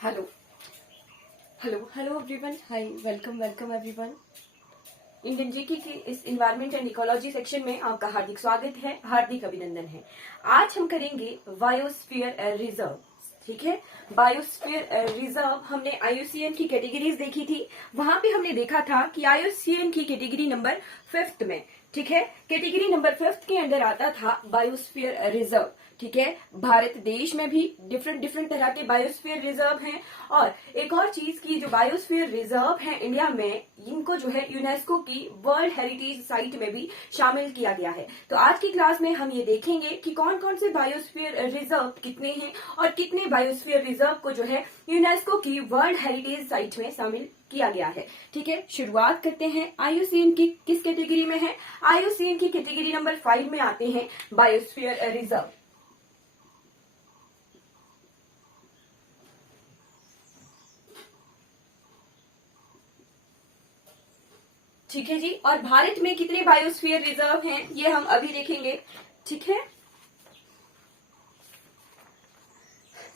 Hello hello hello everyone, हाय, welcome everyone. Indian GK के इस environment and ecology section में आपका हार्दिक स्वागत है, हार्दिक अभिनंदन है। आज हम करेंगे बायोस्फीयर रिजर्व। ठीक है, बायोस्फीयर रिजर्व हमने आईयूसीएन की कैटेगरीज देखी थी। वहां पे हमने देखा था कि आईयूसीएन की कैटेगरी नंबर 5 में, ठीक है, कैटेगरी नंबर 5 के अंदर आता था बायोस्फीयर रिजर्व। ठीक है, भारत देश में भी डिफरेंट तरह के बायोस्फीयर रिजर्व हैं। और एक और चीज की जो बायोस्फीयर रिजर्व है इंडिया में, इनको जो है यूनेस्को की वर्ल्ड हेरिटेज साइट में भी शामिल किया गया है। तो आज की क्लास में हम ये देखेंगे कि कौन कौन से बायोस्फीयर रिजर्व कितने हैं और कितने बायोस्फीयर रिजर्व को जो है यूनेस्को की वर्ल्ड हेरिटेज साइट में शामिल किया गया है। ठीक है, शुरुआत करते हैं। आईयूसीएन की किस कैटेगरी में है? आईयूसीएन की कैटेगरी नंबर 5 में आते हैं बायोस्फीयर रिजर्व। ठीक है जी, और भारत में कितने बायोस्फीयर रिजर्व हैं ये हम अभी देखेंगे। ठीक है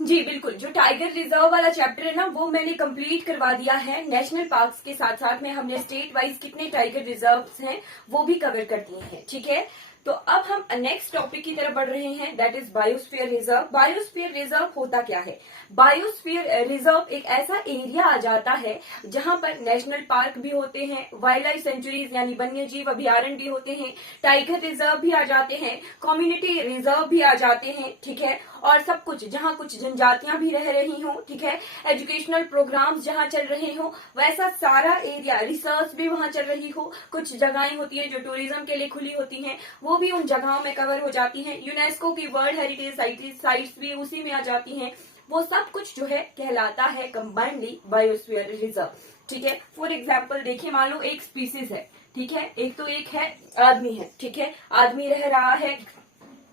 जी, बिल्कुल। जो टाइगर रिजर्व वाला चैप्टर है ना, वो मैंने कंप्लीट करवा दिया है। नेशनल पार्क्स के साथ साथ में हमने स्टेट वाइज कितने टाइगर रिजर्व्स हैं वो भी कवर कर दिए हैं। ठीक है, तो अब हम नेक्स्ट टॉपिक की तरफ बढ़ रहे हैं, that is biosphere reserve. Biosphere reserve होता क्या है? बायोस्फीयर रिजर्व एक ऐसा एरिया आ जाता है जहां पर नेशनल पार्क भी होते हैं, वाइल्ड लाइफ सेंचुरीज यानी वन्य जीव अभ्यारण्य भी होते हैं, टाइगर रिजर्व भी आ जाते हैं, कम्युनिटी रिजर्व भी आ जाते हैं। ठीक है, और सब कुछ जहां कुछ जनजातियां भी रह रही हों, ठीक है, एजुकेशनल प्रोग्राम्स जहां चल रहे हो, वैसा सारा एरिया, रिसर्च भी वहां चल रही हो, कुछ जगहें होती है जो टूरिज्म के लिए खुली होती हैं, वो भी उन जगहों में कवर हो जाती हैं। यूनेस्को की वर्ल्ड हेरिटेज साइट्स भी उसी में आ जाती हैं। वो सब कुछ जो है कहलाता है कंबाइंडली बायोस्फीयर रिजर्व। ठीक है, फॉर एग्जाम्पल देखिए, मान लो एक स्पीसीज है, ठीक है, एक है आदमी है, ठीक है, आदमी रह रहा है,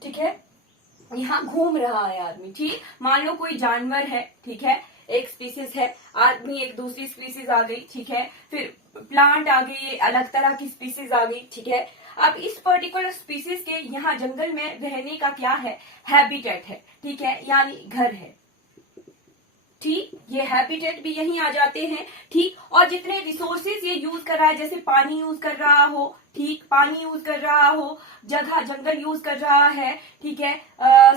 ठीक है, यहाँ घूम रहा है आदमी। ठीक, मान लो कोई जानवर है, ठीक है, एक स्पीसीज है, आदमी, एक दूसरी स्पीसीज आ गई, ठीक है, फिर प्लांट आ गई, अलग तरह की स्पीसीज आ गई। ठीक है, अब इस पर्टिकुलर स्पीसीज के यहाँ जंगल में रहने का क्या है? हैबिटेट है, ठीक है, यानी घर है। ठीक, ये हैबिटेट भी यहीं आ जाते हैं। ठीक, और जितने रिसोर्सेज ये यूज कर रहा है, जैसे पानी यूज कर रहा हो, ठीक, पानी यूज कर रहा हो, जगह जंगल यूज कर रहा है, ठीक है,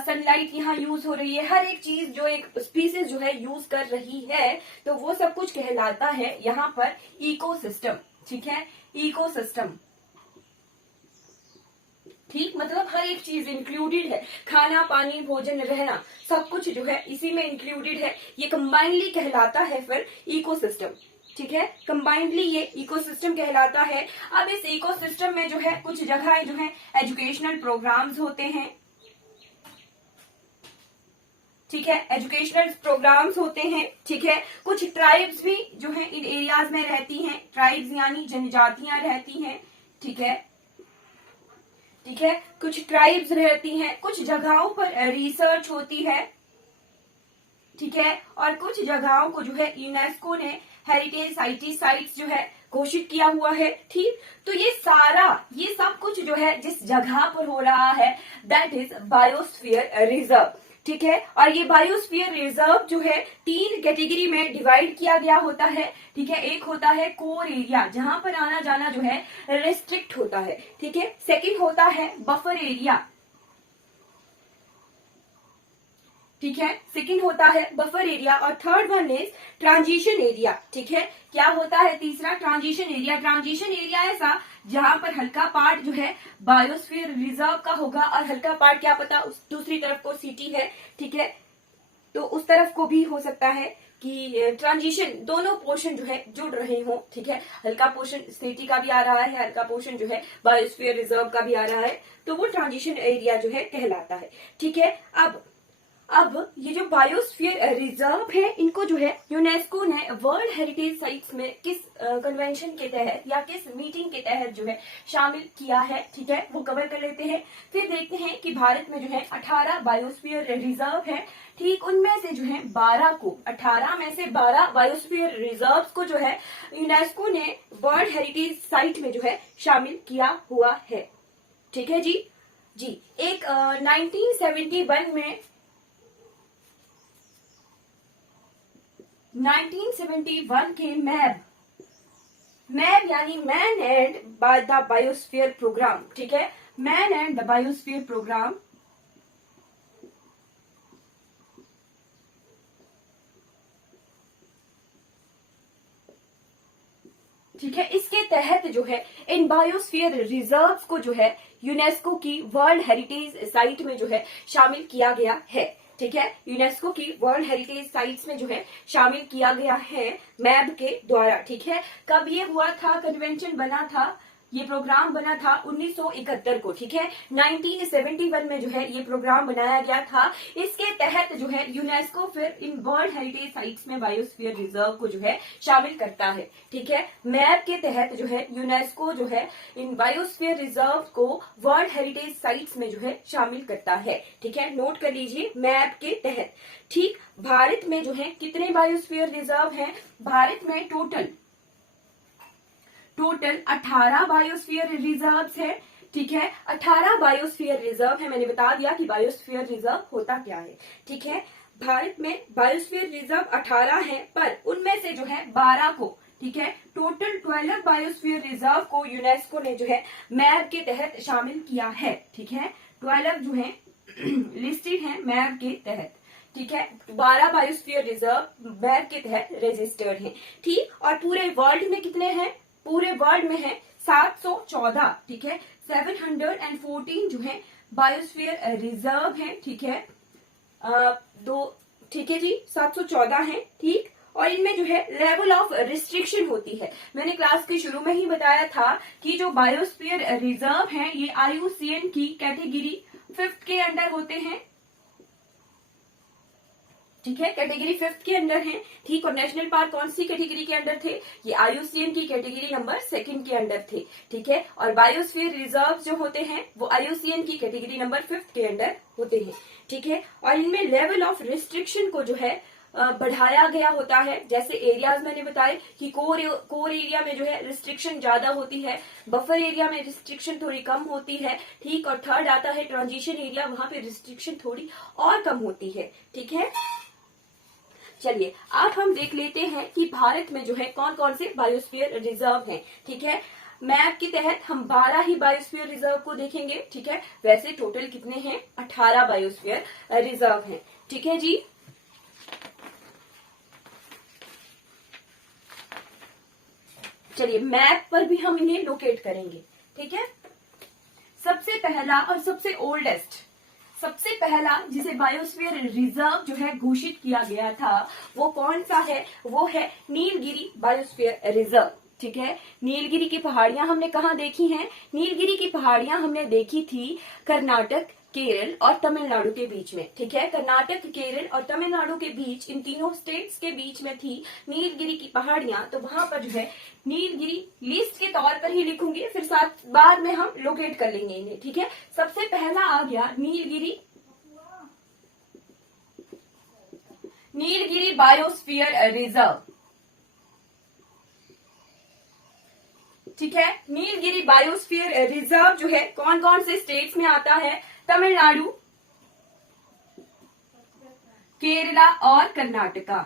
सनलाइट यहाँ यूज हो रही है, हर एक चीज जो एक स्पीसीज जो है यूज कर रही है, तो वो सब कुछ कहलाता है यहाँ पर इकोसिस्टम। ठीक है, इकोसिस्टम। ठीक, मतलब हर एक चीज इंक्लूडेड है, खाना, पानी, भोजन, रहना, सब कुछ जो है इसी में इंक्लूडेड है। ये कंबाइनली कहलाता है फिर इकोसिस्टम। ठीक है, कंबाइनली ये इकोसिस्टम कहलाता है। अब इस इकोसिस्टम में जो है कुछ जगह जो है एजुकेशनल प्रोग्राम्स होते हैं। ठीक है, एजुकेशनल प्रोग्राम्स होते हैं। ठीक है, कुछ ट्राइब्स भी जो है इन एरियाज में रहती हैं, ट्राइब्स यानी जनजातियां रहती हैं। ठीक है, ठीक है, कुछ ट्राइब्स रहती हैं, कुछ जगहों पर रिसर्च होती है। ठीक है, और कुछ जगहों को जो है यूनेस्को ने हेरिटेज साइट्स जो है घोषित किया हुआ है। ठीक, तो ये सारा, ये सब कुछ जो है जिस जगह पर हो रहा है, दैट इज बायोस्फीयर रिजर्व। ठीक है, और ये बायोस्फीयर रिजर्व जो है 3 कैटेगरी में डिवाइड किया गया होता है। ठीक है, एक होता है कोर एरिया, जहां पर आना जाना जो है रेस्ट्रिक्ट होता है। ठीक है, सेकंड होता है बफर एरिया। ठीक है, सेकंड होता है बफर एरिया, और third one is transition area. ठीक है, क्या होता है तीसरा? Transition area. ट्रांजिशन एरिया ऐसा जहां पर हल्का पार्ट जो है बायोस्फीयर रिजर्व का होगा, और हल्का पार्ट क्या पता उस दूसरी तरफ को सिटी है। ठीक है, तो उस तरफ को भी हो सकता है कि ट्रांजिशन, दोनों पोर्शन जो है जुड़ रहे हो। ठीक है, हल्का पोर्शन सिटी का भी आ रहा है, हल्का पोर्शन जो है बायोस्फीयर रिजर्व का भी आ रहा है, तो वो ट्रांजिशन एरिया जो है कहलाता है। ठीक है, अब ये जो बायोस्फीयर रिजर्व है, इनको जो है यूनेस्को ने वर्ल्ड हेरिटेज साइट्स में किस कन्वेंशन के तहत या किस मीटिंग के तहत जो है शामिल किया है, ठीक है, वो कवर कर लेते हैं। फिर देखते हैं कि भारत में जो है 18 बायोस्फीयर रिजर्व है। ठीक, उनमें से जो है 18 में से 12 बायोस्फीयर रिजर्व को जो है यूनेस्को ने वर्ल्ड हेरिटेज साइट में जो है शामिल किया हुआ है। ठीक है जी, एक 1971 में 1971 के मैब यानी man and the biosphere programme, ठीक है, man and the biosphere programme, ठीक है, इसके तहत जो है इन बायोस्फीयर रिजर्व्स को जो है यूनेस्को की वर्ल्ड हेरिटेज साइट में जो है शामिल किया गया है, ठीक है, यूनेस्को की वर्ल्ड हेरिटेज साइट्स में जो है शामिल किया गया है मैब के द्वारा, ठीक है। कब ये हुआ था, कन्वेंशन बना था, ये प्रोग्राम बना था 1971 को, ठीक है, 1971 में जो है ये प्रोग्राम बनाया गया था। इसके तहत जो है यूनेस्को फिर इन वर्ल्ड हेरिटेज साइट्स में बायोस्फीयर रिजर्व को जो है शामिल करता है, ठीक है। मैप के तहत जो है यूनेस्को जो है इन बायोस्फीयर रिजर्व को वर्ल्ड हेरिटेज साइट्स में जो है शामिल करता है, ठीक है, नोट कर लीजिए मैप के तहत। ठीक, भारत में जो है कितने बायोस्फीयर रिजर्व हैं? भारत में टोटल 18 बायोस्फीयर रिजर्व्स है, ठीक है, 18 बायोस्फीयर रिजर्व है। मैंने बता दिया कि बायोस्फीयर रिजर्व होता क्या है, ठीक है। भारत में बायोस्फीयर रिजर्व 18 है, पर उनमें से जो है 12 को, ठीक है, टोटल 12 बायोस्फीयर रिजर्व को यूनेस्को ने जो है मैप के तहत शामिल किया है, ठीक है, 12 जो है लिस्टेड है मैप के तहत, ठीक है, 12 बायोस्फीयर रिजर्व मैप के तहत रजिस्टर्ड है, ठीक। और पूरे वर्ल्ड में कितने हैं? पूरे वर्ल्ड में है 714, ठीक है, 714 जो है बायोस्फीयर रिजर्व है, ठीक है, ठीक है जी, 714 है, ठीक। और इनमें जो है लेवल ऑफ रिस्ट्रिक्शन होती है। मैंने क्लास के शुरू में ही बताया था कि जो बायोस्फीयर रिजर्व है ये IUCN की कैटेगरी 5th के अंडर होते हैं, ठीक है, कैटेगरी 5th के अंडर हैं, ठीक। और नेशनल पार्क कौन सी कैटेगरी के अंडर थे? ये IUCN की कैटेगरी नंबर 2 के अंडर थे, ठीक है। और बायोस्फीयर रिजर्व जो होते हैं वो IUCN की कैटेगरी नंबर 5th के अंडर होते हैं, ठीक है। और इनमें लेवल ऑफ रिस्ट्रिक्शन को जो है बढ़ाया गया होता है। जैसे एरियाज मैंने बताए कि कोर एरिया में जो है रिस्ट्रिक्शन ज्यादा होती है, बफर एरिया में रिस्ट्रिक्शन थोड़ी कम होती है, ठीक। और थर्ड आता है ट्रांजिशन एरिया, वहां पे रिस्ट्रिक्शन थोड़ी और कम होती है, ठीक है। चलिए अब हम देख लेते हैं कि भारत में जो है कौन कौन से बायोस्फीयर रिजर्व हैं, ठीक है। मैप के तहत हम 12 ही बायोस्फीयर रिजर्व को देखेंगे, ठीक है। वैसे टोटल कितने हैं? 18 बायोस्फीयर रिजर्व हैं, ठीक है जी। चलिए मैप पर भी हम इन्हें लोकेट करेंगे, ठीक है। सबसे पहला और सबसे पहला जिसे बायोस्फीयर रिजर्व जो है घोषित किया गया था वो कौन सा है? वो है नीलगिरी बायोस्फीयर रिजर्व, ठीक है। नीलगिरी की पहाड़ियां हमने कहाँ देखी हैं? नीलगिरी की पहाड़ियां हमने देखी थी कर्नाटक, केरल और तमिलनाडु के बीच में, ठीक है। कर्नाटक, केरल और तमिलनाडु के बीच, इन तीनों स्टेट्स के बीच में थी नीलगिरी की पहाड़ियां। तो वहां पर जो है नीलगिरी लिस्ट के तौर पर ही लिखूंगी, फिर साथ बाद में हम लोकेट कर लेंगे इन्हें, ठीक है। सबसे पहला आ गया नीलगिरी बायोस्फीयर रिजर्व, ठीक है। नीलगिरी बायोस्फीयर रिजर्व जो है कौन कौन से स्टेट्स में आता है? तमिलनाडु, केरला और कर्नाटका।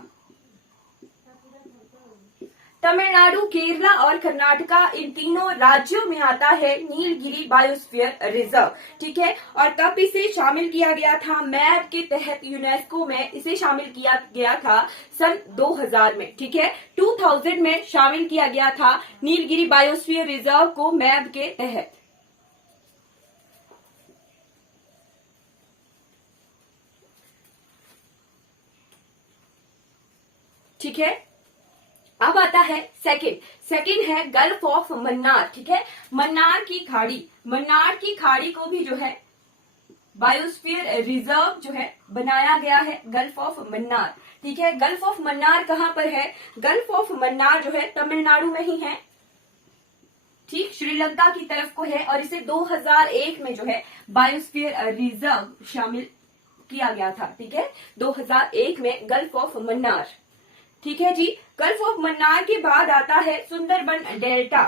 तमिलनाडु, केरला और कर्नाटका, इन तीनों राज्यों में आता है नीलगिरी बायोस्फीयर रिजर्व, ठीक है। और कब इसे शामिल किया गया था? मैप के तहत यूनेस्को में इसे शामिल किया गया था सन 2000 में, ठीक है। 2000 में शामिल किया गया था नीलगिरी बायोस्फीयर रिजर्व को मैप के तहत, ठीक है। अब आता है सेकंड है गल्फ ऑफ मन्नार, ठीक है। मन्नार की खाड़ी को भी जो है बायोस्फीयर रिजर्व जो है बनाया गया है, गल्फ ऑफ मन्नार, ठीक है। गल्फ ऑफ मन्नार कहां पर है? गल्फ ऑफ मन्नार जो है तमिलनाडु में ही है, ठीक, श्रीलंका की तरफ को है। और इसे 2001 में जो है बायोस्फीयर रिजर्व शामिल किया गया था, ठीक है, 2001 में गल्फ ऑफ मन्नार, ठीक है जी। गल्फ ऑफ मन्नार के बाद आता है सुंदरबन डेल्टा,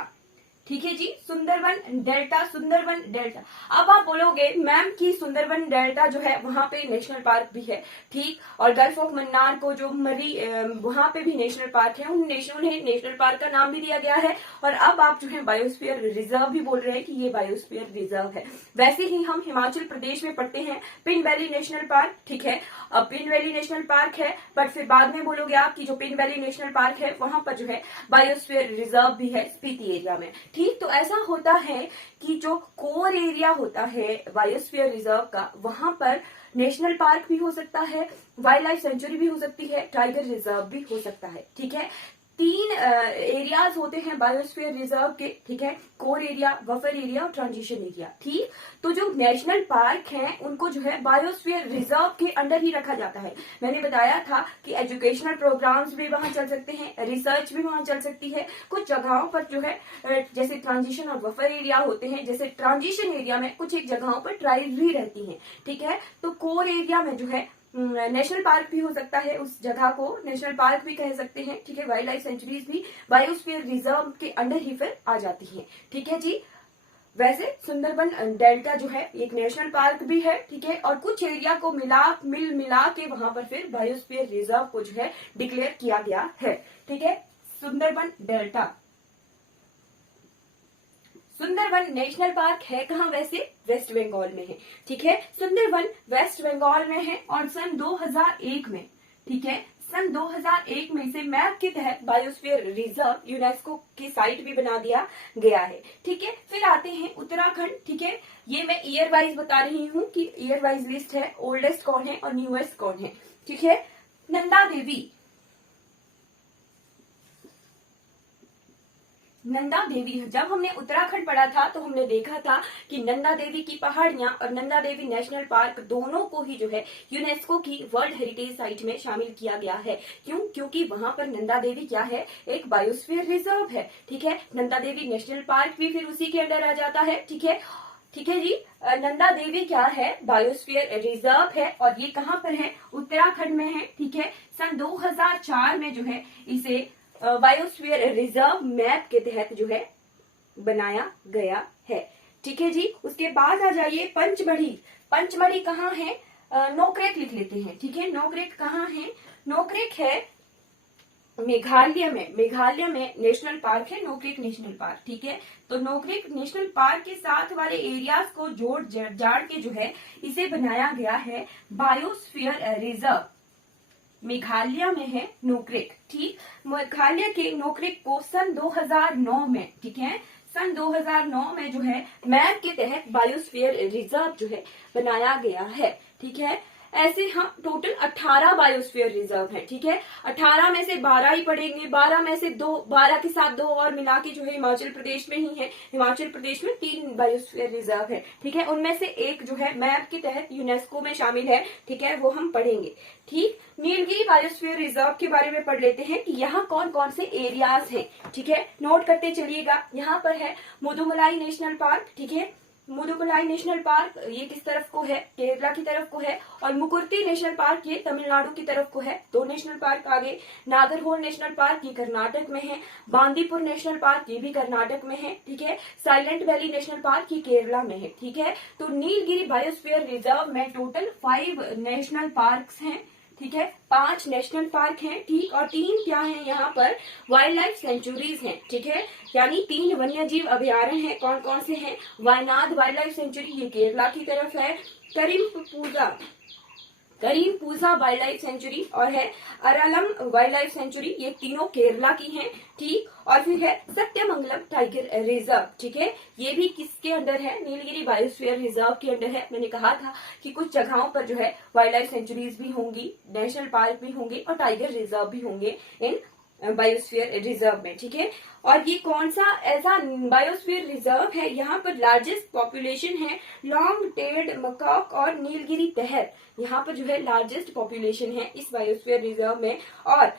ठीक है जी, सुंदरबन डेल्टा, सुंदरबन डेल्टा। अब आप बोलोगे मैम कि सुंदरबन डेल्टा जो है वहां पे नेशनल पार्क भी है, ठीक, और गल्फ ऑफ मन्नार को जो मरी वहां पे भी नेशनल पार्क है, उन्हें नेशनल पार्क का नाम भी दिया गया है। और अब आप जो है बायोस्फीयर रिजर्व भी बोल रहे हैं कि ये बायोस्फीयर रिजर्व है। वैसे ही हम हिमाचल प्रदेश में पढ़ते हैं पिन वैली नेशनल पार्क, ठीक है, अब पिन वैली नेशनल पार्क है, बट फिर बाद में बोलोगे आप कि जो पिन वैली नेशनल पार्क है वहां पर जो है बायोस्फीयर रिजर्व भी है स्पीति एरिया में, ठीक। तो ऐसा होता है कि जो कोर एरिया होता है बायोस्फीयर रिजर्व का, वहां पर नेशनल पार्क भी हो सकता है, वाइल्ड लाइफ सेंचुरी भी हो सकती है, टाइगर रिजर्व भी हो सकता है, ठीक है। 3 एरियाज होते हैं बायोस्फीयर रिजर्व के, ठीक है, कोर एरिया, बफर एरिया और ट्रांजिशन एरिया, ठीक। तो जो नेशनल पार्क हैं उनको जो है बायोस्फीयर रिजर्व के अंडर ही रखा जाता है। मैंने बताया था कि एजुकेशनल प्रोग्राम्स भी वहां चल सकते हैं, रिसर्च भी वहां चल सकती है। कुछ जगहों पर जो है जैसे ट्रांजिशन और बफर एरिया होते हैं, जैसे ट्रांजिशन एरिया में कुछ एक जगहों पर ट्राइब्स भी रहती हैं, ठीक है। तो कोर एरिया में जो है नेशनल पार्क भी हो सकता है, उस जगह को नेशनल पार्क भी कह सकते हैं, ठीक है। वाइल्ड लाइफ सेंचुरीज भी बायोस्फीयर रिजर्व के अंडर ही फिर आ जाती हैं, ठीक है जी। वैसे सुंदरबन डेल्टा जो है एक नेशनल पार्क भी है, ठीक है, और कुछ एरिया को मिला के वहां पर फिर बायोस्फीयर रिजर्व को जो है डिक्लेयर किया गया है, ठीक है। Sundarban delta, Sundarban national park है कहाँ? वैसे वेस्ट बंगाल में है, ठीक है। सुंदरबन वेस्ट बंगाल में है और सन 2001 में, ठीक है, सन 2001 में इसे मैप के तहत बायोस्फीयर रिजर्व यूनेस्को की साइट भी बना दिया गया है, ठीक है। फिर आते हैं उत्तराखंड, ठीक है। ये मैं ईयर वाइज बता रही हूँ कि ईयर वाइज लिस्ट है, ओल्डेस्ट कौन है और न्यूएस्ट कौन है, ठीक है। नंदा देवी, नंदा देवी, जब हमने उत्तराखंड पढ़ा था तो हमने देखा था कि नंदा देवी की पहाड़ियां और नंदा देवी नेशनल पार्क दोनों को ही जो है यूनेस्को की वर्ल्ड हेरिटेज साइट में शामिल किया गया है। क्यों? क्योंकि वहां पर नंदा देवी क्या है, एक बायोस्फीयर रिजर्व है, ठीक है। नंदा देवी नेशनल पार्क भी फिर उसी के अंडर आ जाता है, ठीक है, ठीक है जी। नंदा देवी क्या है, बायोस्फीयर रिजर्व है और ये कहाँ पर है, उत्तराखंड में है, ठीक है। सन 2004 में जो है इसे बायोस्फीयर रिजर्व मैप के तहत जो है बनाया गया है, ठीक है जी। उसके बाद आ जाइए पंचमढ़ी, पंचमढ़ी कहाँ है, नोकरेक लिख लेते हैं, ठीक है। नोकरेक कहाँ है, नोकरेक है मेघालय में, मेघालय में नेशनल पार्क है नोकरेक नेशनल पार्क, ठीक है। तो नोकरेक नेशनल पार्क के साथ वाले एरियाज को जोड़ जाड़ के जो है इसे बनाया गया है बायोस्फीयर रिजर्व। मेघालय में है नोकरेक, ठीक। मेघालय के नोकरेक को सन 2009 में, ठीक है, सन 2009 में जो है मैप के तहत बायोस्फीयर रिजर्व जो है बनाया गया है, ठीक है। ऐसे हम टोटल 18 बायोस्फीयर रिजर्व है, ठीक है। 18 में से 12 ही पड़ेंगे, 12 में से 2, 12 के साथ 2 और मिला के जो है हिमाचल प्रदेश में ही है। हिमाचल प्रदेश में 3 बायोस्फीयर रिजर्व है, ठीक है। उनमें से एक जो है मैप के तहत यूनेस्को में शामिल है, ठीक है, वो हम पढ़ेंगे, ठीक। नीलगिरी बायोस्फीयर रिजर्व के बारे में पढ़ लेते हैं कि यहाँ कौन कौन से एरियाज हैं, ठीक है, नोट करते चलिएगा। यहाँ पर है मुदुमलाई नेशनल पार्क, ठीक है। मुदुमलाई नेशनल पार्क ये किस तरफ को है, केरला की तरफ को है, और मुकुर्ती नेशनल पार्क ये तमिलनाडु की तरफ को है। 2 नेशनल पार्क आगे, नागरहोल नेशनल पार्क ये कर्नाटक में है, बांदीपुर नेशनल पार्क ये भी कर्नाटक में है, ठीक है। साइलेंट वैली नेशनल पार्क ये केरला में है, ठीक है। तो नीलगिरी बायोस्फीयर रिजर्व में टोटल 5 नेशनल पार्क्स हैं, ठीक है, 5 नेशनल पार्क हैं, ठीक, और 3 क्या हैं यहाँ पर, वाइल्ड लाइफ सेंचुरीज हैं, ठीक है, यानी 3 वन्यजीव अभ्यारण्य हैं। कौन कौन से हैं, वायनाड वाइल्ड लाइफ सेंचुरी ये केरला की तरफ है, करीमपूजा वाइल्ड लाइफ सेंचुरी और है अरालम वाइल्ड लाइफ सेंचुरी, ये तीनों केरला की हैं, ठीक। और फिर है सत्यमंगलम टाइगर रिजर्व, ठीक है, ये भी किसके अंडर है, नीलगिरी बायोस्फीयर रिजर्व के अंडर है। मैंने कहा था कि कुछ जगहों पर जो है वाइल्ड लाइफ सेंचुरीज भी होंगी, नेशनल पार्क भी होंगे और टाइगर रिजर्व भी होंगे इन बायोस्फीयर रिजर्व में, ठीक है। और ये कौन सा ऐसा बायोस्फीयर रिजर्व है, यहाँ पर लार्जेस्ट पॉपुलेशन है लॉन्ग टेल्ड मकॉक और नीलगिरी तहत, यहाँ पर जो है लार्जेस्ट पॉपुलेशन है इस बायोस्फीयर रिजर्व में। और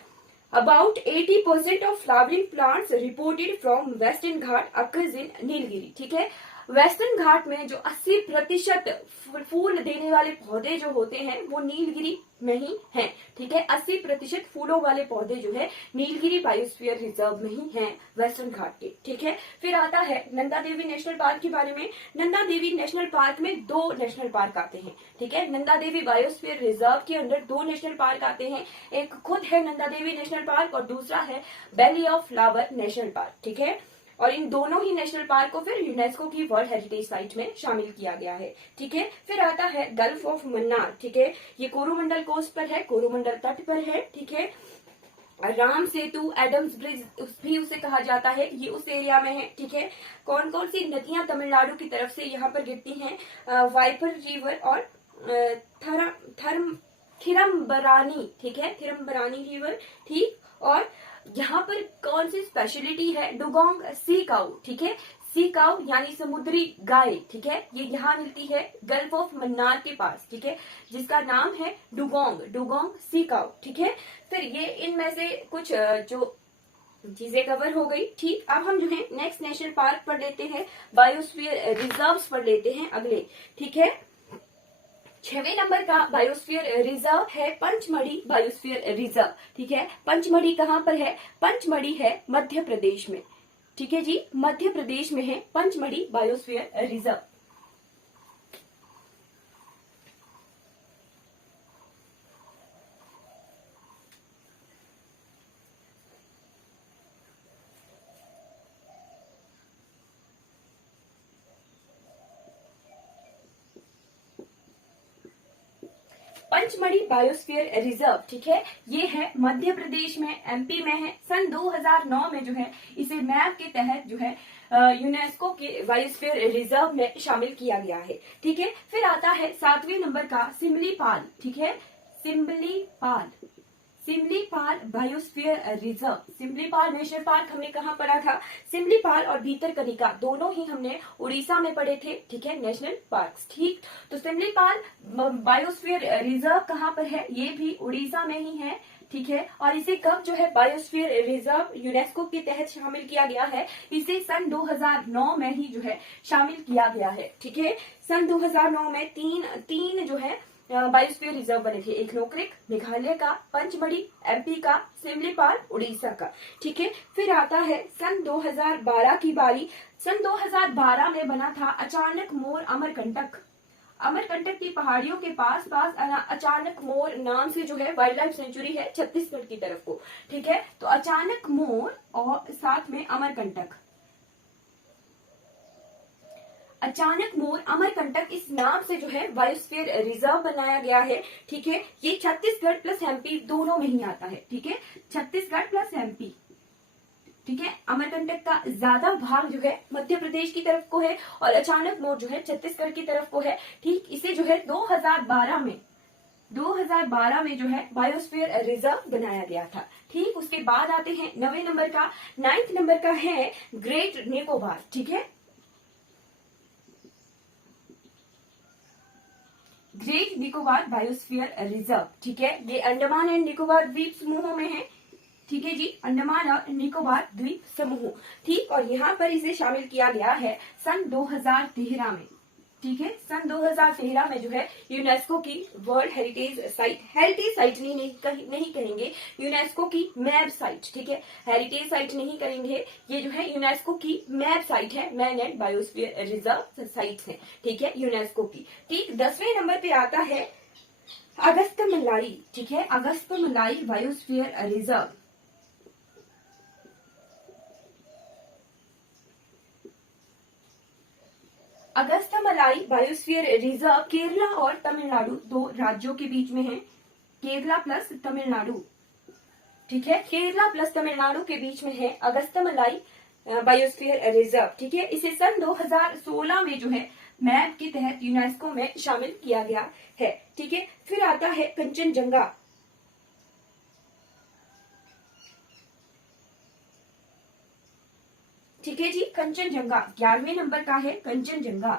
about 80% of flowering plants reported from western Ghat occurs in Nilgiri, ठीक है। वेस्टर्न घाट में जो 80% फूल देने वाले पौधे जो होते हैं वो नीलगिरी में ही हैं। ठीक है, 80% फूलों वाले पौधे जो है नीलगिरी बायोस्फीयर रिजर्व में ही हैं वेस्टर्न घाट के। ठीक है, फिर आता है नंदा देवी नेशनल पार्क के बारे में। नंदा देवी नेशनल पार्क में 2 नेशनल पार्क आते हैं। ठीक है, नंदा देवी बायोस्फीयर रिजर्व के अंदर 2 नेशनल पार्क आते हैं। एक खुद है नंदा देवी नेशनल पार्क और दूसरा है valley of flower national park. ठीक है, और इन दोनों ही नेशनल पार्क को फिर यूनेस्को की वर्ल्ड हेरिटेज साइट में शामिल किया गया है। ठीक है, फिर आता है गल्फ ऑफ मन्नार। ठीक है, ये कोरोमंडल कोस्ट पर है, कोरोमंडल तट पर है। ठीक है, राम सेतु, एडम्स ब्रिज भी उसे कहा जाता है, ये उस एरिया में है। ठीक है, कौन कौन सी नदियां तमिलनाडु की तरफ से यहाँ पर गिरती हैं? वाइपर रिवर और थिरम्बरानी। ठीक है, थिरम्बरानी रिवर। ठीक, और यहाँ पर कौन सी स्पेशलिटी है? Dugong sea cow. ठीक है, सी काउ यानी समुद्री गाय। ठीक है, ये यहाँ मिलती है गल्फ ऑफ मन्नार के पास। ठीक है, जिसका नाम है डुगोंग सी काउ। ठीक है, फिर ये इनमें से कुछ जो चीजें कवर हो गई। ठीक, अब हम जो है नेक्स्ट नेशनल पार्क पढ़ लेते हैं, बायोस्फीयर रिजर्व्स पढ़ लेते हैं अगले। ठीक है, 6वें नंबर का बायोस्फीयर रिजर्व है पंचमढ़ी बायोस्फीयर रिजर्व। ठीक है, पंचमढ़ी कहाँ पर है? पंचमढ़ी है मध्य प्रदेश में। ठीक है जी, मध्य प्रदेश में है Pachmarhi biosphere reserve. Pachmarhi biosphere reserve. ठीक है, ये है मध्य प्रदेश में, एमपी में है। सन 2009 में जो है इसे मैप के तहत जो है यूनेस्को के बायोस्फीयर रिजर्व में शामिल किया गया है। ठीक है, फिर आता है 7वें नंबर का सिमलीपाल। ठीक है, Similipal biosphere reserve. Similipal national park हमने कहाँ पढ़ा था? सिमलीपाल और भीतरकनिका दोनों ही हमने उड़ीसा में पढ़े थे। ठीक है, नेशनल पार्क्स। ठीक, तो सिमलीपाल बायोस्फीयर रिजर्व कहाँ पर है? ये भी उड़ीसा में ही है। ठीक है, और इसे कब जो है बायोस्फीयर रिजर्व यूनेस्को के तहत शामिल किया गया है? इसे सन 2009 में ही जो है शामिल किया गया है। ठीक है, सन 2009 में तीन जो है बायोस्फीयर रिजर्व बने थे, एक नोकरेक मेघालय का, पंचमढ़ी एमपी का, सिमलीपाल उड़ीसा का। ठीक है, फिर आता है सन 2012 की बारी। सन 2012 में बना था अचानक मोर अमरकंटक। अमरकंटक की पहाड़ियों के पास अचानक मोर नाम से जो है वाइल्ड लाइफ सेंचुरी है छत्तीसगढ़ की तरफ को। ठीक है, तो अचानक मोर और साथ में अमरकंटक, अचानक मोर अमरकंटक इस नाम से जो है बायोस्फीयर रिजर्व बनाया गया है। ठीक है, ये छत्तीसगढ़ प्लस एमपी दोनों में ही आता है। ठीक है, छत्तीसगढ़ प्लस एमपी। ठीक है, अमरकंटक का ज्यादा भाग जो है मध्य प्रदेश की तरफ को है और अचानक मोर जो है छत्तीसगढ़ की तरफ को है। ठीक, इसे जो है 2012 में जो है बायोस्फीयर रिजर्व बनाया गया था। ठीक, उसके बाद आते हैं 9वें नंबर का। 9th नंबर का है ग्रेट निकोबार। ठीक है, ग्रेट निकोबार बायोस्फीयर रिजर्व। ठीक है, ये अंडमान एंड निकोबार द्वीप समूहों में है। ठीक है जी, अंडमान और निकोबार द्वीप समूह। ठीक, और यहाँ पर इसे शामिल किया गया है सन 2013 में। ठीक है, सन 2013 में जो है यूनेस्को की वर्ल्ड हेरिटेज साइट नहीं कहेंगे, यूनेस्को की मैप साइट। ठीक है, हेरिटेज साइट नहीं करेंगे, ये जो है यूनेस्को की मैप साइट है, man and biosphere reserve site है। ठीक है, यूनेस्को की। ठीक, 10वें नंबर पे आता है अगस्त्यमलाई। ठीक है, Agasthyamalai biosphere reserve. Agasthyamalai biosphere reserve Kerala और तमिलनाडु 2 राज्यों के बीच में है। केरला प्लस तमिलनाडु। ठीक है, केरला प्लस तमिलनाडु के बीच में है अगस्त्यमलाई बायोस्फीयर रिजर्व। ठीक है, इसे सन 2016 में जो है मैप के तहत यूनेस्को में शामिल किया गया है। ठीक है, फिर आता है कंचनजंगा। ठीक है जी, कंचनजंगा 11वें नंबर का है कंचनजंगा।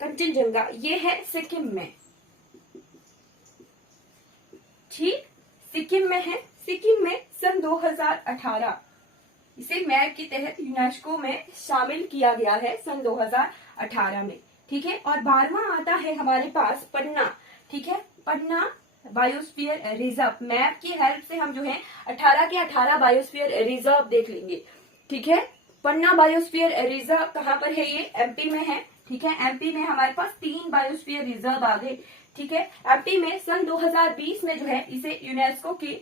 कंचनजंगा ये है सिक्किम में। सिक्किम में है। सिक्किम में सन 2018 इसे मैप के तहत यूनेस्को में शामिल किया गया है सन 2018 में। ठीक है, और 12वां आता है हमारे पास पन्ना। ठीक है, पन्ना बायोस्फीयर रिजर्व। मैप की हेल्प से हम जो है 18 के 18 बायोस्फीयर रिजर्व देख लेंगे। ठीक है, पन्ना बायोस्फीयर रिजर्व कहाँ पर है? ये एमपी में है। ठीक है, एमपी में हमारे पास 3 बायोस्फीयर रिजर्व आ गए। ठीक है, एमपी में सन 2020 में जो है इसे यूनेस्को की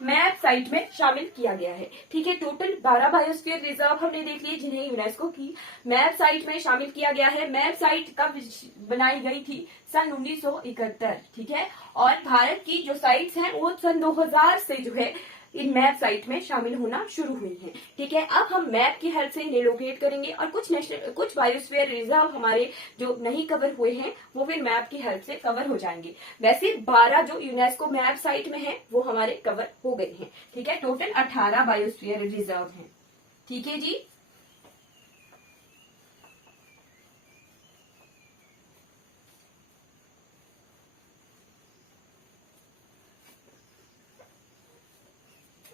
मैप साइट में शामिल किया गया है। ठीक है, टोटल 12 बायोस्फीयर रिजर्व हमने देख लिए जिन्हें यूनेस्को की मैप साइट में शामिल किया गया है। मैप साइट कब बनाई गई थी? सन 1971। ठीक है, और भारत की जो साइट्स हैं वो सन 2000 से जो है इन मैप साइट में शामिल होना शुरू हुई हैं। ठीक है, अब हम मैप की हेल्प से इन्हें लोकेट करेंगे और कुछ बायोस्फीयर रिजर्व हमारे जो नहीं कवर हुए हैं वो फिर मैप की हेल्प से कवर हो जाएंगे। वैसे 12 जो यूनेस्को मैप साइट में है वो हमारे कवर हो गए हैं। ठीक है, टोटल 18 बायोस्फीयर रिजर्व हैं। ठीक है जी।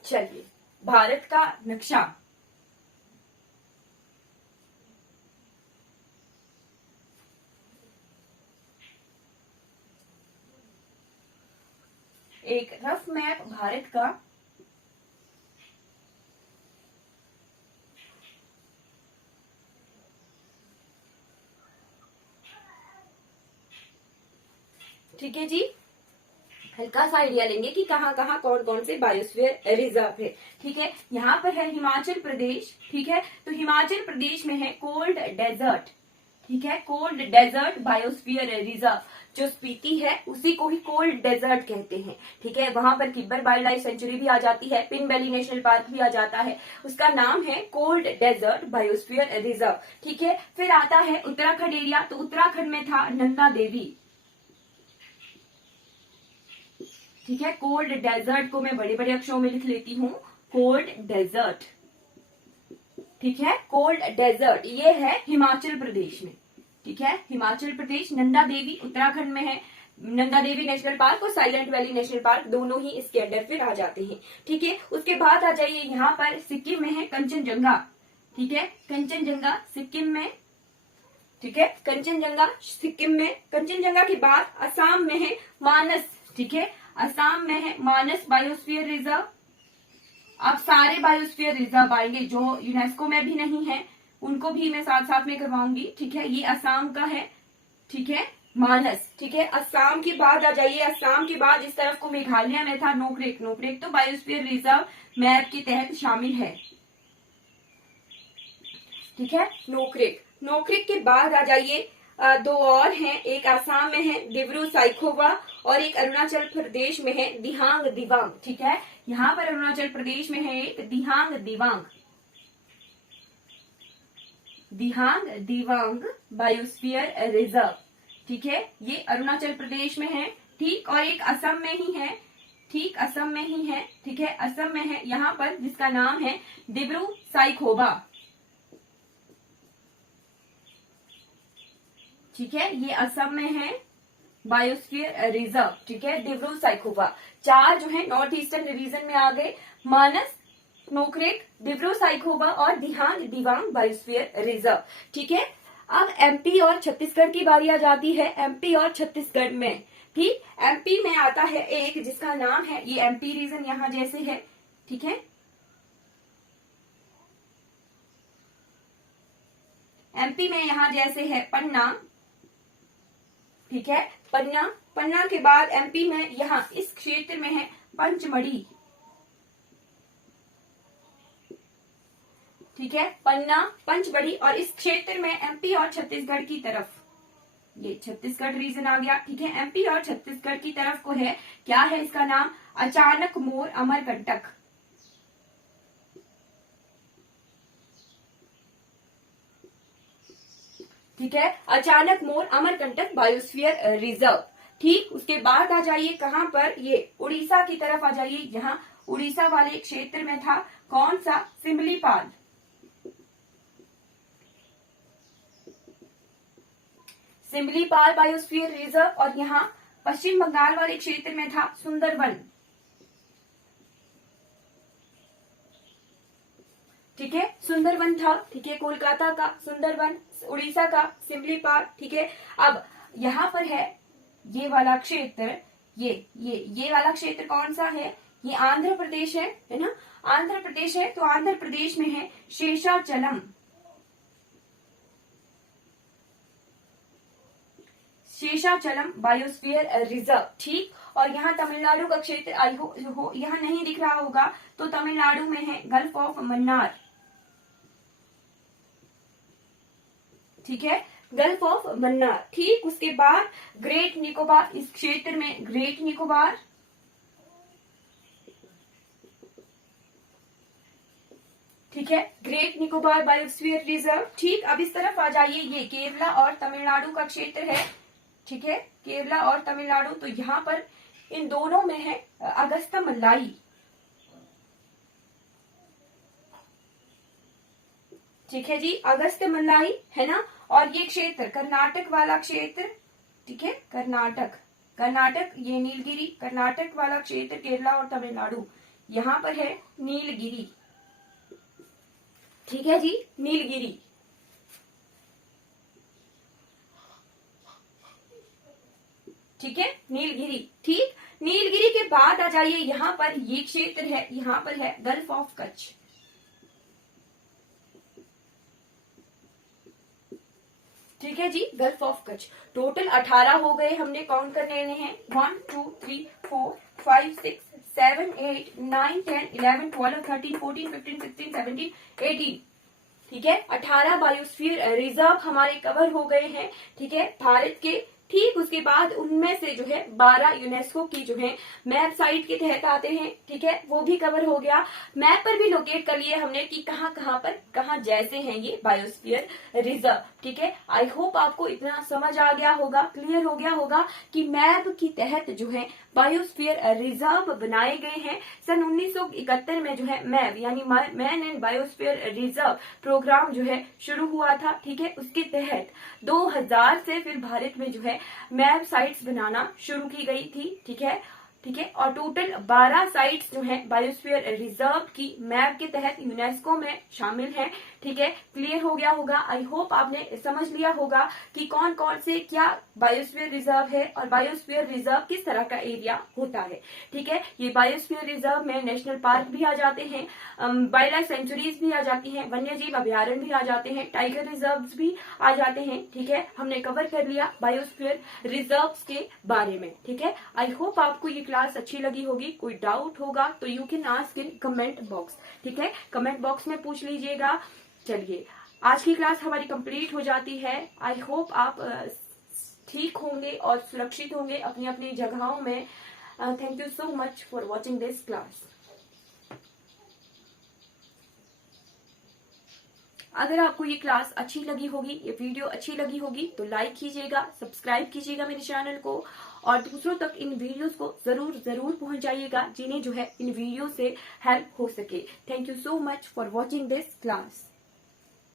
चलिए, भारत का नक्शा। एक रफ मैप भारत का ठीक है जी, हल्का सा आइडिया लेंगे कि कहाँ कहाँ कौन कौन से बायोस्फीयर रिजर्व है। ठीक है, यहाँ पर है हिमाचल प्रदेश। ठीक है, तो हिमाचल प्रदेश में है कोल्ड डेजर्ट। ठीक है, कोल्ड डेजर्ट बायोस्फीयर रिजर्व। जो स्पीति है उसी को ही कोल्ड डेजर्ट कहते हैं। ठीक है, वहां पर किब्बर वाइल्ड लाइफ सेंचुरी भी आ जाती है, पिन वैली नेशनल पार्क भी आ जाता है। उसका नाम है कोल्ड डेजर्ट बायोस्फीयर रिजर्व। ठीक है, फिर आता है उत्तराखंड एरिया। तो उत्तराखंड में था नंदा देवी। ठीक है, कोल्ड डेजर्ट को मैं बड़े बड़े अक्षरों में लिख लेती हूँ, कोल्ड डेजर्ट। ठीक है, कोल्ड डेजर्ट ये है हिमाचल प्रदेश में। ठीक है, हिमाचल प्रदेश। नंदा देवी उत्तराखंड में है। नंदा देवी नेशनल पार्क और साइलेंट वैली नेशनल पार्क दोनों ही इसके अंडर फिर आ जाते हैं। ठीक है, उसके बाद आ जाइए यहाँ पर सिक्किम में है कंचनजंगा। ठीक है, कंचनजंगा सिक्किम में। ठीक है, कंचनजंगा सिक्किम में। कंचनजंगा के बाद असम में है मानस। ठीक है, असम में है मानस बायोस्फीयर रिजर्व। अब सारे बायोस्फीयर रिजर्व आएंगे जो यूनेस्को में भी नहीं है, उनको भी मैं साथ साथ में करवाऊंगी। ठीक है, ये असम का है। ठीक है, मानस। ठीक है, असम के बाद आ जाइए, असम के बाद इस तरफ को मेघालय में था नोकरेक। नोकरेक तो बायोस्फीयर रिजर्व मैप के तहत शामिल है। ठीक है, नोकरेक। नोकरेक के बाद आ जाइए दो और हैं, एक आसाम में है डिब्रू साइखोवा और एक अरुणाचल प्रदेश में है दिहांग दिवांग। ठीक है, यहाँ पर अरुणाचल प्रदेश में है एक दिहांग दिवांग। दिहांग दिवांग बायोस्फीयर रिजर्व। ठीक है, ये अरुणाचल प्रदेश में है। ठीक, और एक असम में ही है। ठीक, असम में ही है। ठीक है, असम में है यहाँ पर जिसका नाम है डिब्रू साइखोवा। ठीक है, ये असम में है बायोस्फीयर रिजर्व। ठीक है, डिब्रू साइखोवा। 4 जो है नॉर्थ ईस्टर्न रीजन में आ गए, मानस, नोकरेक, डिब्रू साइखोवा और दिहांग दिवांग बायोस्फीयर रिजर्व। ठीक है, अब एमपी और छत्तीसगढ़ की बारी आ जाती है। एमपी और छत्तीसगढ़ में ठीक, एमपी में आता है एक जिसका नाम है, ये एमपी रीजन यहाँ जैसे है। ठीक है, एमपी में यहाँ जैसे है पन्ना। ठीक है, पन्ना। पन्ना के बाद एमपी में यहाँ इस क्षेत्र में है पंचमढ़ी। ठीक है, पन्ना, पंचमढ़ी और इस क्षेत्र में एमपी और छत्तीसगढ़ की तरफ ये छत्तीसगढ़ रीजन आ गया। ठीक है, एमपी और छत्तीसगढ़ की तरफ को है, क्या है इसका नाम? अचानक मोर अमरकंटक। ठीक है, अचानक मोर अमरकंटक बायोस्फीयर रिजर्व। ठीक, उसके बाद आ जाइए कहां पर, ये उड़ीसा की तरफ आ जाइए। यहाँ उड़ीसा वाले क्षेत्र में था कौन सा? सिमलीपाल। सिमलीपाल बायोस्फीयर रिजर्व और यहाँ पश्चिम बंगाल वाले क्षेत्र में था सुंदरवन। ठीक है, सुंदरवन था। ठीक है, कोलकाता का सुंदरवन, उड़ीसा का सिमलीपाल। ठीक है, अब यहाँ पर है ये वाला क्षेत्र, ये वाला क्षेत्र कौन सा है? ये आंध्र प्रदेश है ना? आंध्र प्रदेश है, तो आंध्र प्रदेश में है शेषाचलम। Seshachalam biosphere reserve. ठीक, और यहाँ तमिलनाडु का क्षेत्र यहाँ नहीं दिख रहा होगा, तो तमिलनाडु में है गल्फ ऑफ मन्नार। ठीक है, गल्फ ऑफ मन्नार। ठीक, उसके बाद ग्रेट निकोबार, इस क्षेत्र में ग्रेट निकोबार। ठीक है, ग्रेट निकोबार बायोस्फीयर रिजर्व। ठीक, अब इस तरफ आ जाइए, ये केरला और तमिलनाडु का क्षेत्र है। ठीक है, केरला और तमिलनाडु, तो यहाँ पर इन दोनों में है अगस्त्यमलाई। ठीक है जी, अगस्त्यमलाई है ना। और ये क्षेत्र कर्नाटक वाला क्षेत्र, ठीक है, कर्नाटक ये नीलगिरी, कर्नाटक वाला क्षेत्र केरला और तमिलनाडु, यहाँ पर है नीलगिरी। ठीक है जी, नीलगिरी। ठीक है, नीलगिरी। ठीक, नीलगिरी के बाद आ जाइए, यहाँ पर ये क्षेत्र है, यहाँ पर है गल्फ ऑफ कच्छ। ठीक है जी, गल्फ ऑफ कच्छ। टोटल 18 हो गए, हमने काउंट कर लेने हैं। 1 2 3 4 5 6 7 8 9 10 11 12 13 14 15 16 17 18। ठीक है, 18 बायोस्फीयर रिजर्व हमारे कवर हो गए हैं। ठीक है, भारत के। ठीक, उसके बाद उनमें से जो है 12 यूनेस्को की जो है मैप साइट के तहत आते हैं। ठीक है, वो भी कवर हो गया। मैप पर भी लोकेट कर लिए हमने कि कहाँ जैसे हैं ये बायोस्फीयर रिजर्व। ठीक है, आई होप आपको इतना समझ आ गया होगा, क्लियर हो गया होगा कि मैप की तहत जो है बायोस्फीयर रिजर्व बनाए गए हैं। सन 1971 में जो है मैप यानी man and biosphere reserve programme जो है शुरू हुआ था। ठीक है, उसके तहत 2000 से फिर भारत में जो है मैप साइट्स बनाना शुरू की गई थी। ठीक है, और टोटल 12 साइट्स जो हैं बायोस्फीयर रिजर्व की मैप के तहत यूनेस्को में शामिल हैं। ठीक है, क्लियर हो गया होगा। आई होप आपने समझ लिया होगा कि कौन कौन से क्या बायोस्फीयर रिजर्व है और बायोस्फीयर रिजर्व किस तरह का एरिया होता है। ठीक है, ये बायोस्फीयर रिजर्व में नेशनल पार्क भी आ जाते हैं, वाइल्ड लाइफ सेंचुरीज भी आ जाती हैं, वन्य जीव अभ्यारण्य भी आ जाते हैं, टाइगर रिजर्व भी आ जाते हैं। ठीक है, हमने कवर कर लिया बायोस्फीयर रिजर्व के बारे में। ठीक है, आई होप आपको ये क्लास अच्छी लगी होगी। कोई डाउट होगा तो you can ask in comment box. ठीक है, कमेंट बॉक्स में पूछ लीजिएगा। चलिए, आज की क्लास हमारी कंप्लीट हो जाती है। आई होप आप ठीक होंगे और सुरक्षित होंगे अपनी अपनी जगहों में। Thank you so much for watching this class. अगर आपको ये क्लास अच्छी लगी होगी, ये वीडियो अच्छी लगी होगी, तो लाइक कीजिएगा, सब्सक्राइब कीजिएगा मेरे चैनल को और दूसरों तक इन वीडियोस को जरूर पहुंचाइएगा जिन्हें जो है इन वीडियो से हेल्प हो सके। Thank you so much for watching this class.